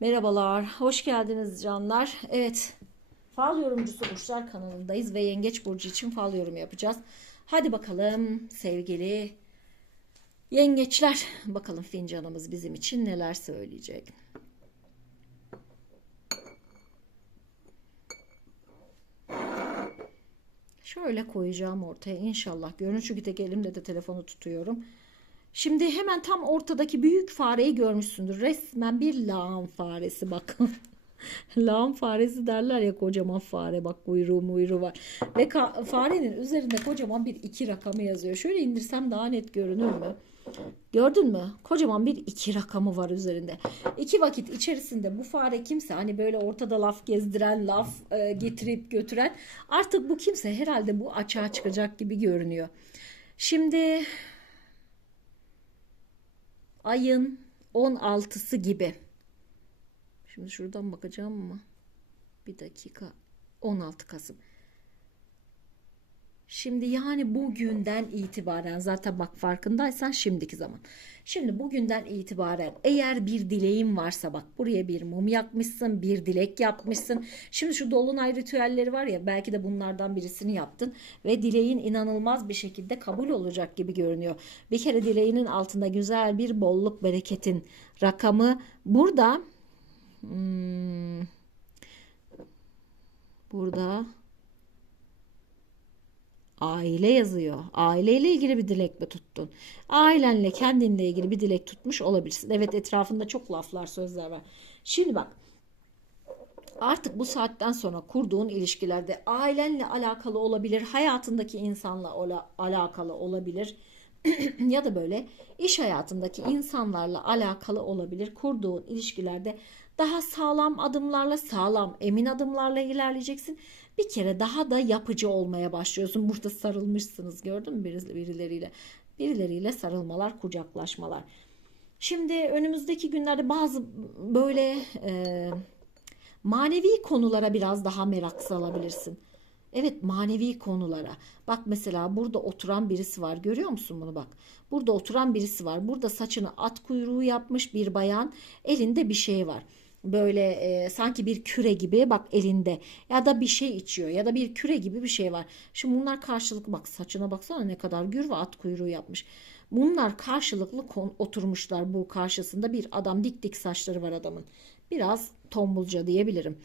Merhabalar, hoş geldiniz canlar. Evet, Fal Yorumcusu Burçlar kanalındayız ve Yengeç Burcu için fal yorum yapacağız. Hadi bakalım sevgili yengeçler. Bakalım fincanımız bizim için neler söyleyecek. Şöyle koyacağım ortaya inşallah. Görün çünkü tek elimle de telefonu tutuyorum. Şimdi hemen tam ortadaki büyük fareyi görmüşsündür. Resmen bir lağım faresi bakın. lağım faresi derler ya kocaman fare bak kuyruğu muyruğu var. Ve farenin üzerinde kocaman bir iki rakamı yazıyor. Şöyle indirsem daha net görünür mü? Gördün mü? Kocaman bir iki rakamı var üzerinde. İki vakit içerisinde bu fare kimse hani böyle ortada laf gezdiren, laf e, getirip götüren artık bu kimse herhalde bu açığa çıkacak gibi görünüyor. Şimdi ayın 16'sı gibi. Şimdi şuradan bakacağım mı? Bir dakika. 16 Kasım. Şimdi yani bugünden itibaren zaten bak farkındaysan şimdiki zaman. Şimdi bugünden itibaren eğer bir dileğin varsa bak buraya bir mum yakmışsın, bir dilek yapmışsın. Şimdi şu dolunay ritüelleri var ya belki de bunlardan birisini yaptın ve dileğin inanılmaz bir şekilde kabul olacak gibi görünüyor. Bir kere dileğinin altında güzel bir bolluk bereketin rakamı burada hmm, burada Aile yazıyor. Aileyle ilgili bir dilek mi tuttun? Ailenle kendinle ilgili bir dilek tutmuş olabilirsin. Evet etrafında çok laflar sözler var. Şimdi bak artık bu saatten sonra kurduğun ilişkilerde ailenle alakalı olabilir, hayatındaki insanla ola, alakalı olabilir ya da böyle iş hayatındaki insanlarla alakalı olabilir. Kurduğun ilişkilerde daha sağlam adımlarla, sağlam, emin adımlarla ilerleyeceksin. Bir kere daha da yapıcı olmaya başlıyorsun. Burada sarılmışsınız gördün mü birileriyle? Birileriyle sarılmalar, kucaklaşmalar. Şimdi önümüzdeki günlerde bazı böyle e, manevi konulara biraz daha merak salabilirsin. Evet manevi konulara. Bak mesela burada oturan birisi var. Görüyor musun bunu bak. Burada oturan birisi var. Burada saçını at kuyruğu yapmış bir bayan. Elinde bir şey var. Böyle e, sanki bir küre gibi bak elinde ya da bir şey içiyor ya da bir küre gibi bir şey var. Şimdi bunlar karşılıklı bak saçına baksana ne kadar gür ve at kuyruğu yapmış. Bunlar karşılıklı oturmuşlar bu karşısında bir adam dik dik saçları var adamın. Biraz tombulca diyebilirim.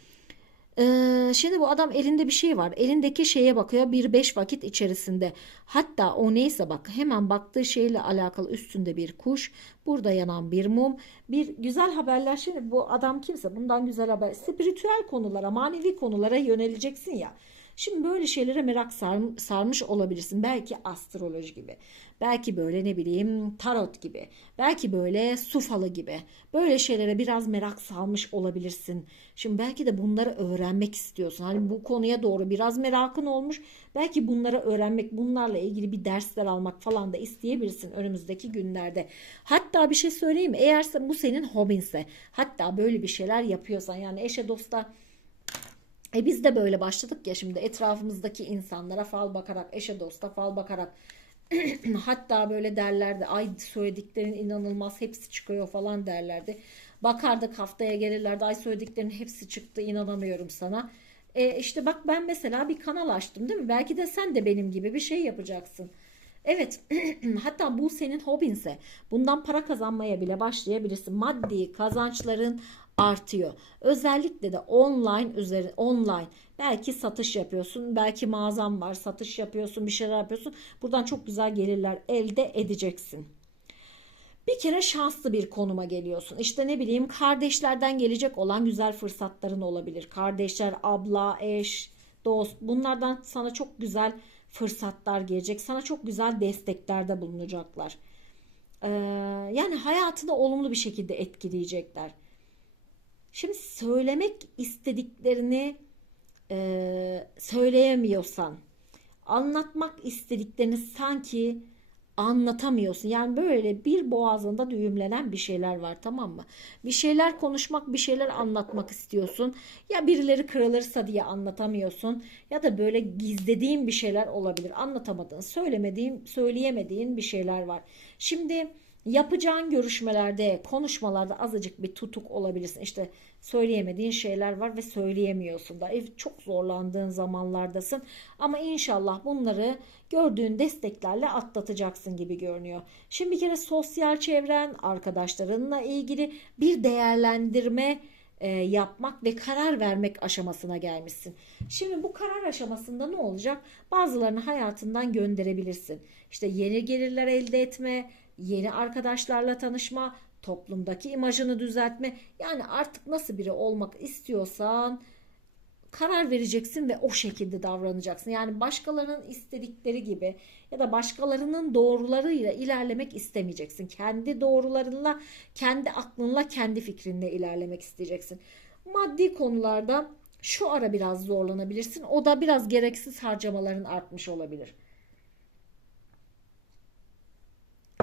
Ee, şimdi bu adam elinde bir şey var. Elindeki şeye bakıyor bir beş vakit içerisinde. Hatta o neyse bak hemen baktığı şeyle alakalı üstünde bir kuş. Burada yanan bir mum. Bir güzel haberler. Şimdi bu adam kimse bundan güzel haber. Spiritüel konulara, manevi konulara yöneleceksin ya. Şimdi böyle şeylere merak sarmış olabilirsin. Belki astroloji gibi. Belki böyle ne bileyim tarot gibi. Belki böyle su falı gibi. Böyle şeylere biraz merak salmış olabilirsin. Şimdi belki de bunları öğrenmek istiyorsun. Hani bu konuya doğru biraz merakın olmuş. Belki bunları öğrenmek, bunlarla ilgili bir dersler almak falan da isteyebilirsin önümüzdeki günlerde. Hatta bir şey söyleyeyim. Eğer bu senin hobinse, hatta böyle bir şeyler yapıyorsan yani eşe dosta e biz de böyle başladık ya şimdi etrafımızdaki insanlara fal bakarak, eşe dosta fal bakarak hatta böyle derlerdi ay söylediklerin inanılmaz hepsi çıkıyor falan derlerdi. Bakardık haftaya gelirlerdi ay söylediklerin hepsi çıktı inanamıyorum sana. E işte bak ben mesela bir kanal açtım değil mi? Belki de sen de benim gibi bir şey yapacaksın. Evet hatta bu senin hobinse bundan para kazanmaya bile başlayabilirsin. Maddi kazançların artıyor. Özellikle de online üzeri online belki satış yapıyorsun, belki mağazan var, satış yapıyorsun, bir şeyler yapıyorsun. Buradan çok güzel gelirler elde edeceksin. Bir kere şanslı bir konuma geliyorsun. İşte ne bileyim kardeşlerden gelecek olan güzel fırsatların olabilir. Kardeşler, abla, eş, dost bunlardan sana çok güzel fırsatlar gelecek. Sana çok güzel desteklerde bulunacaklar. Ee, yani hayatını olumlu bir şekilde etkileyecekler. Şimdi söylemek istediklerini e, söyleyemiyorsan, anlatmak istediklerini sanki anlatamıyorsun. Yani böyle bir boğazında düğümlenen bir şeyler var tamam mı? Bir şeyler konuşmak, bir şeyler anlatmak istiyorsun. Ya birileri kırılırsa diye anlatamıyorsun ya da böyle gizlediğin bir şeyler olabilir. Anlatamadığın, söylemediğin, söyleyemediğin bir şeyler var. Şimdi Yapacağın görüşmelerde, konuşmalarda azıcık bir tutuk olabilirsin. İşte söyleyemediğin şeyler var ve söyleyemiyorsun da. Ev çok zorlandığın zamanlardasın. Ama inşallah bunları gördüğün desteklerle atlatacaksın gibi görünüyor. Şimdi bir kere sosyal çevren, arkadaşlarınla ilgili bir değerlendirme e, yapmak ve karar vermek aşamasına gelmişsin. Şimdi bu karar aşamasında ne olacak? Bazılarını hayatından gönderebilirsin. İşte yeni gelirler elde etme, yeni arkadaşlarla tanışma, toplumdaki imajını düzeltme. Yani artık nasıl biri olmak istiyorsan karar vereceksin ve o şekilde davranacaksın. Yani başkalarının istedikleri gibi ya da başkalarının doğrularıyla ilerlemek istemeyeceksin. Kendi doğrularınla, kendi aklınla, kendi fikrinle ilerlemek isteyeceksin. Maddi konularda şu ara biraz zorlanabilirsin. O da biraz gereksiz harcamaların artmış olabilir.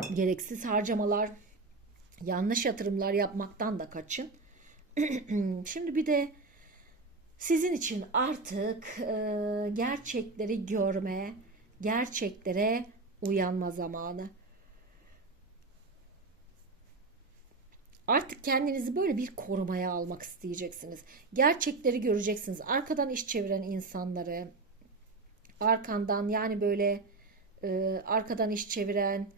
Gereksiz harcamalar, yanlış yatırımlar yapmaktan da kaçın. Şimdi bir de sizin için artık e, gerçekleri görme, gerçeklere uyanma zamanı. Artık kendinizi böyle bir korumaya almak isteyeceksiniz. Gerçekleri göreceksiniz. Arkadan iş çeviren insanları, arkandan yani böyle e, arkadan iş çeviren,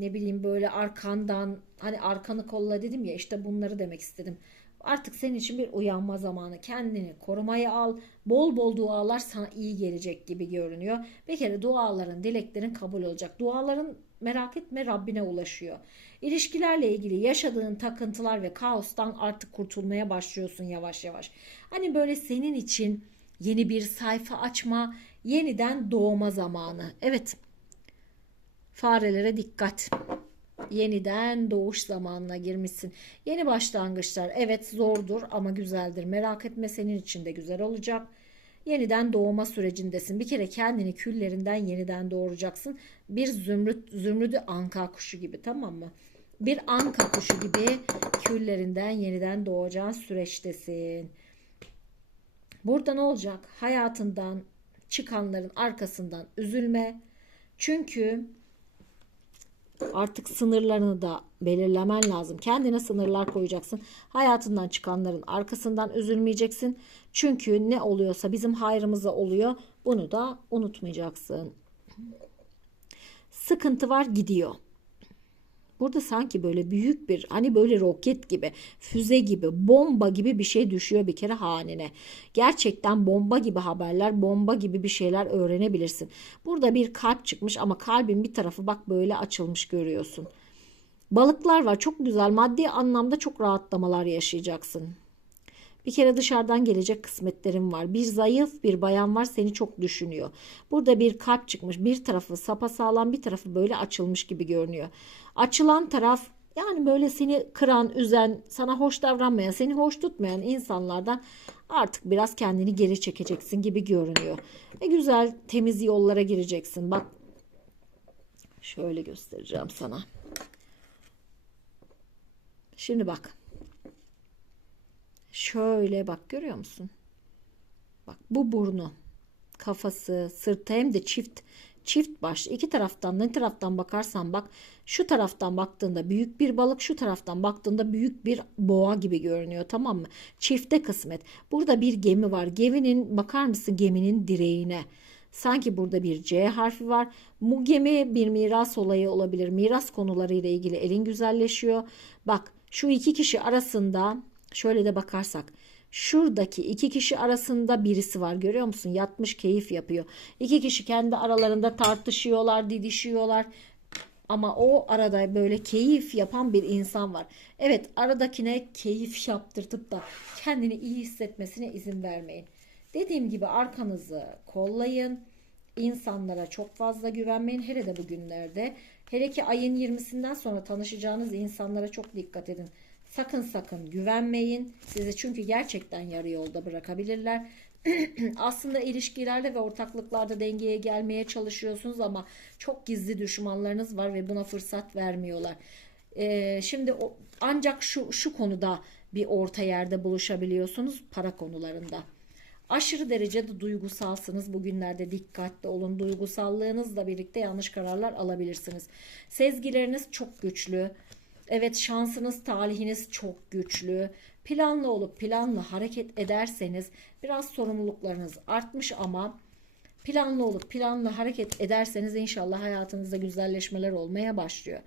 ne bileyim böyle arkandan hani arkanı kolla dedim ya işte bunları demek istedim. Artık senin için bir uyanma zamanı. Kendini korumaya al. Bol bol dualar sana iyi gelecek gibi görünüyor. Bir kere duaların, dileklerin kabul olacak. Duaların merak etme Rabbine ulaşıyor. İlişkilerle ilgili yaşadığın takıntılar ve kaostan artık kurtulmaya başlıyorsun yavaş yavaş. Hani böyle senin için yeni bir sayfa açma, yeniden doğma zamanı. Evet. Farelere dikkat yeniden doğuş zamanına girmişsin. Yeni başlangıçlar evet zordur ama güzeldir. Merak etme senin için de güzel olacak. Yeniden doğma sürecindesin. Bir kere kendini küllerinden yeniden doğuracaksın. Bir zümrüt, zümrüdü anka kuşu gibi tamam mı? Bir anka kuşu gibi küllerinden yeniden doğacağın süreçtesin. Burada ne olacak? Hayatından çıkanların arkasından üzülme. Çünkü Artık sınırlarını da belirlemen lazım. Kendine sınırlar koyacaksın. Hayatından çıkanların arkasından üzülmeyeceksin. Çünkü ne oluyorsa bizim hayrımıza oluyor. Bunu da unutmayacaksın. Sıkıntı var gidiyor. Burada sanki böyle büyük bir hani böyle roket gibi, füze gibi, bomba gibi bir şey düşüyor bir kere hanene. Gerçekten bomba gibi haberler, bomba gibi bir şeyler öğrenebilirsin. Burada bir kalp çıkmış ama kalbin bir tarafı bak böyle açılmış görüyorsun. Balıklar var çok güzel maddi anlamda çok rahatlamalar yaşayacaksın. Bir kere dışarıdan gelecek kısmetlerim var. Bir zayıf bir bayan var seni çok düşünüyor. Burada bir kalp çıkmış. Bir tarafı sapasağlam bir tarafı böyle açılmış gibi görünüyor. Açılan taraf yani böyle seni kıran, üzen, sana hoş davranmayan, seni hoş tutmayan insanlardan artık biraz kendini geri çekeceksin gibi görünüyor. Ve güzel temiz yollara gireceksin. Bak şöyle göstereceğim sana. Şimdi bak. Şöyle bak görüyor musun? Bak bu burnu, kafası, sırtı hem de çift çift baş. iki taraftan ne taraftan bakarsan bak şu taraftan baktığında büyük bir balık şu taraftan baktığında büyük bir boğa gibi görünüyor tamam mı? Çifte kısmet. Burada bir gemi var. Geminin bakar mısın geminin direğine? Sanki burada bir C harfi var. Bu gemi bir miras olayı olabilir. Miras konularıyla ilgili elin güzelleşiyor. Bak şu iki kişi arasında Şöyle de bakarsak şuradaki iki kişi arasında birisi var görüyor musun? Yatmış keyif yapıyor. İki kişi kendi aralarında tartışıyorlar, didişiyorlar. Ama o arada böyle keyif yapan bir insan var. Evet aradakine keyif yaptırtıp da kendini iyi hissetmesine izin vermeyin. Dediğim gibi arkanızı kollayın. İnsanlara çok fazla güvenmeyin. Hele de bugünlerde. Hele ki ayın 20'sinden sonra tanışacağınız insanlara çok dikkat edin. Sakın sakın güvenmeyin. Sizi çünkü gerçekten yarı yolda bırakabilirler. Aslında ilişkilerde ve ortaklıklarda dengeye gelmeye çalışıyorsunuz ama çok gizli düşmanlarınız var ve buna fırsat vermiyorlar. Ee, şimdi o, ancak şu şu konuda bir orta yerde buluşabiliyorsunuz para konularında. Aşırı derecede duygusalsınız. Bugünlerde dikkatli olun. Duygusallığınızla birlikte yanlış kararlar alabilirsiniz. Sezgileriniz çok güçlü. Evet şansınız, talihiniz çok güçlü. Planlı olup planlı hareket ederseniz biraz sorumluluklarınız artmış ama planlı olup planlı hareket ederseniz inşallah hayatınızda güzelleşmeler olmaya başlıyor.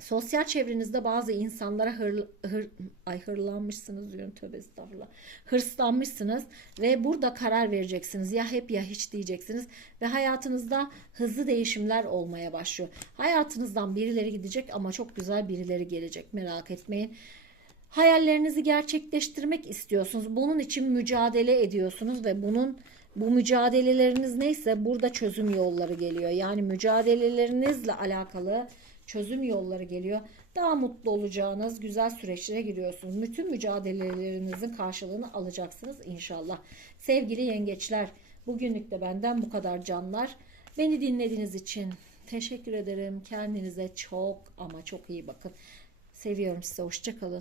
Sosyal çevrenizde bazı insanlara hır, hır, ay hırlanmışsınız diyorum tövbe estağfurullah. Hırslanmışsınız ve burada karar vereceksiniz. Ya hep ya hiç diyeceksiniz ve hayatınızda hızlı değişimler olmaya başlıyor. Hayatınızdan birileri gidecek ama çok güzel birileri gelecek. Merak etmeyin. Hayallerinizi gerçekleştirmek istiyorsunuz. Bunun için mücadele ediyorsunuz ve bunun bu mücadeleleriniz neyse burada çözüm yolları geliyor. Yani mücadelelerinizle alakalı çözüm yolları geliyor. Daha mutlu olacağınız güzel süreçlere giriyorsunuz. Bütün mücadelelerinizin karşılığını alacaksınız inşallah. Sevgili yengeçler, bugünlük de benden bu kadar canlar. Beni dinlediğiniz için teşekkür ederim. Kendinize çok ama çok iyi bakın. Seviyorum size. Hoşçakalın.